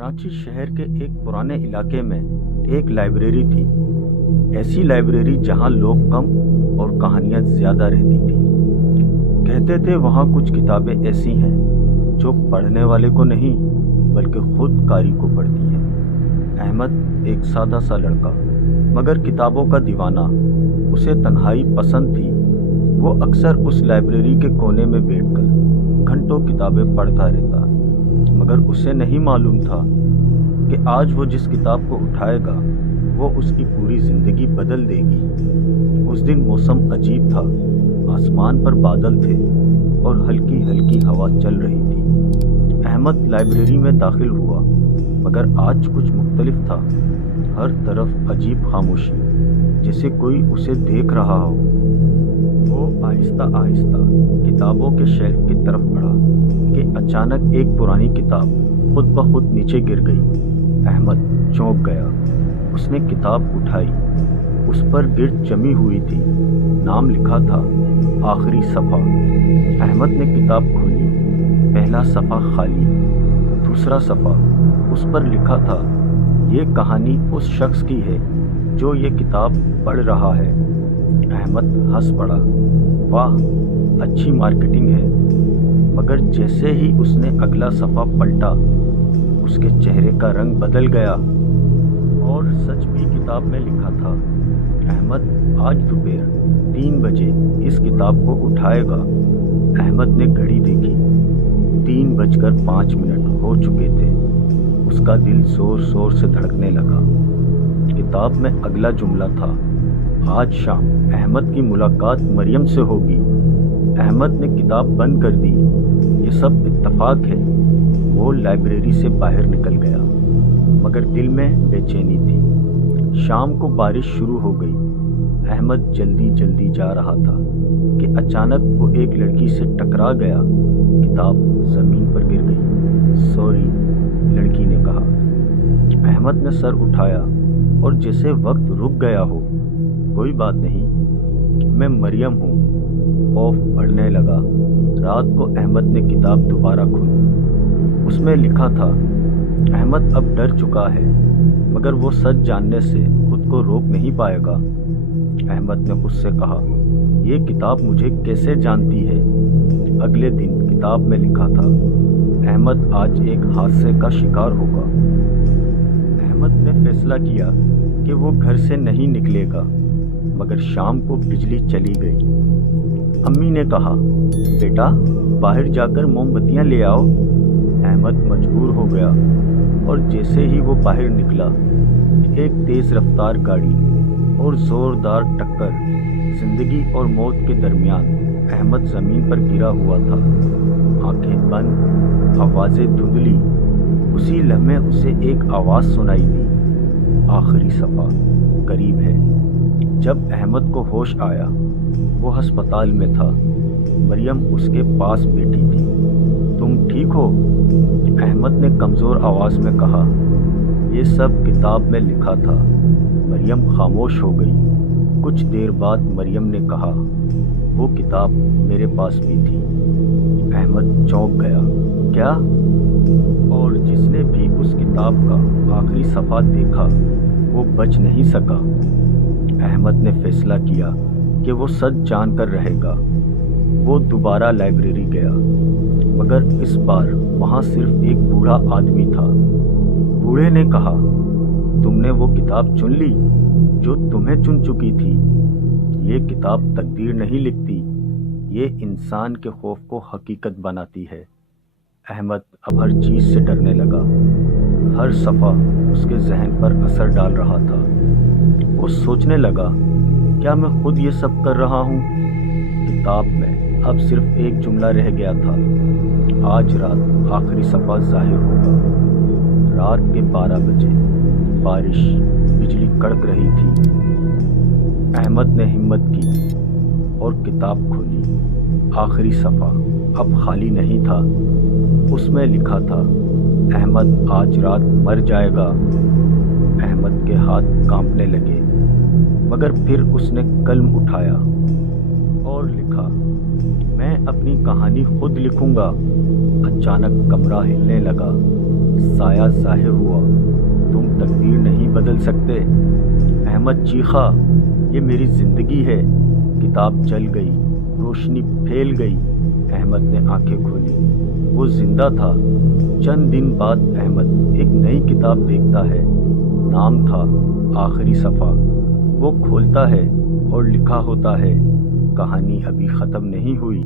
कराची शहर के एक पुराने इलाके में एक लाइब्रेरी थी। ऐसी लाइब्रेरी जहां लोग कम और कहानियां ज़्यादा रहती थी। कहते थे वहां कुछ किताबें ऐसी हैं जो पढ़ने वाले को नहीं बल्कि खुद कारी को पढ़ती हैं। अहमद एक सादा सा लड़का मगर किताबों का दीवाना। उसे तन्हाई पसंद थी। वो अक्सर उस लाइब्रेरी के कोने में बैठकर घंटों किताबें पढ़ता रहता, मगर उसे नहीं मालूम था कि आज वो जिस किताब को उठाएगा वो उसकी पूरी ज़िंदगी बदल देगी। उस दिन मौसम अजीब था। आसमान पर बादल थे और हल्की हल्की हवा चल रही थी। अहमद लाइब्रेरी में दाखिल हुआ, मगर आज कुछ मुख्तलिफ था। हर तरफ अजीब खामोशी, जैसे कोई उसे देख रहा हो। वो आहिस्ता आहिस्ता किताबों के शेल्फ की तरफ बढ़ा कि अचानक एक पुरानी किताब खुद ब खुद नीचे गिर गई। अहमद चौंक गया। उसने किताब उठाई। उस पर गिरद जमी हुई थी। नाम लिखा था आखिरी सफ़ा। अहमद ने किताब खोली। पहला सफ़ा खाली, दूसरा सफ़ा। उस पर लिखा था, ये कहानी उस शख्स की है जो ये किताब पढ़ रहा है। अहमद हंस पड़ा। वाह, अच्छी मार्केटिंग है। मगर जैसे ही उसने अगला सफ़ा पलटा, उसके चेहरे का रंग बदल गया। और सच भी किताब में लिखा था, अहमद आज दोपहर 3 बजे इस किताब को उठाएगा। अहमद ने घड़ी देखी। 3:05 हो चुके थे। उसका दिल जोर जोर से धड़कने लगा। किताब में अगला जुमला था, आज शाम अहमद की मुलाकात मरियम से होगी। अहमद ने किताब बंद कर दी। ये सब इत्तफाक है। वो लाइब्रेरी से बाहर निकल गया, मगर दिल में बेचैनी थी। शाम को बारिश शुरू हो गई। अहमद जल्दी जल्दी जा रहा था कि अचानक वो एक लड़की से टकरा गया। किताब ज़मीन पर गिर गई। सॉरी, लड़की ने कहा। अहमद ने सर उठाया और जैसे वक्त रुक गया हो। कोई बात नहीं, मैं मरियम हूँ। खौफ बढ़ने लगा। रात को अहमद ने किताब दोबारा खोली। उसमें लिखा था, अहमद अब डर चुका है, मगर वो सच जानने से खुद को रोक नहीं पाएगा। अहमद ने उससे कहा, ये किताब मुझे कैसे जानती है? अगले दिन किताब में लिखा था, अहमद आज एक हादसे का शिकार होगा। अहमद ने फैसला किया कि वो घर से नहीं निकलेगा, मगर शाम को बिजली चली गई। अम्मी ने कहा, बेटा बाहर जाकर मोमबत्तियां ले आओ। अहमद मजबूर हो गया और जैसे ही वो बाहर निकला, एक तेज़ रफ्तार गाड़ी और ज़ोरदार टक्कर। जिंदगी और मौत के दरमियान अहमद ज़मीन पर गिरा हुआ था। आंखें बंद, आवाज़ें धुंधली। उसी लम्हे उसे एक आवाज़ सुनाई दी, आखिरी सफ़ा करीब है। जब अहमद को होश आया, वो अस्पताल में था। मरियम उसके पास बैठी थी। तुम ठीक हो? अहमद ने कमज़ोर आवाज़ में कहा। ये सब किताब में लिखा था। मरियम खामोश हो गई। कुछ देर बाद मरियम ने कहा, वो किताब मेरे पास भी थी। अहमद चौंक गया। क्या? और जिसने भी उस किताब का आखिरी सफ़ा देखा वो बच नहीं सका। अहमद ने फैसला किया कि वो सच जान कर रहेगा। वो दोबारा लाइब्रेरी गया, मगर इस बार वहाँ सिर्फ एक बूढ़ा आदमी था। बूढ़े ने कहा, तुमने वो किताब चुन ली जो तुम्हें चुन चुकी थी। ये किताब तकदीर नहीं लिखती, ये इंसान के खौफ को हकीकत बनाती है। अहमद अब हर चीज़ से डरने लगा। हर सफ़ा उसके जहन पर असर डाल रहा था। वो सोचने लगा, क्या मैं खुद ये सब कर रहा हूँ? किताब में अब सिर्फ एक जुमला रह गया था, आज रात आखिरी सफ़ा ज़ाहिर होगा। रात के 12 बजे बारिश, बिजली कड़क रही थी। अहमद ने हिम्मत की और किताब खोली। आखिरी सफ़ा अब खाली नहीं था। उसमें लिखा था, अहमद आज रात मर जाएगा। अहमद के हाथ कांपने लगे, मगर फिर उसने कलम उठाया। اور لکھا، میں اپنی کہانی خود لکھوں گا۔ اچانک کمرہ ہلنے لگا، سایہ ظاہر ہوا۔ تم تقدیر نہیں بدل سکتے۔ احمد چیخا، یہ میری زندگی ہے۔ کتاب جل گئی، روشنی پھیل گئی۔ احمد نے آنکھیں کھولی، وہ زندہ تھا۔ چند دن بعد احمد ایک نئی کتاب دیکھتا ہے۔ نام تھا آخری صفحہ۔ وہ کھولتا ہے اور لکھا ہوتا ہے، کہانی ابھی ختم نہیں ہوئی۔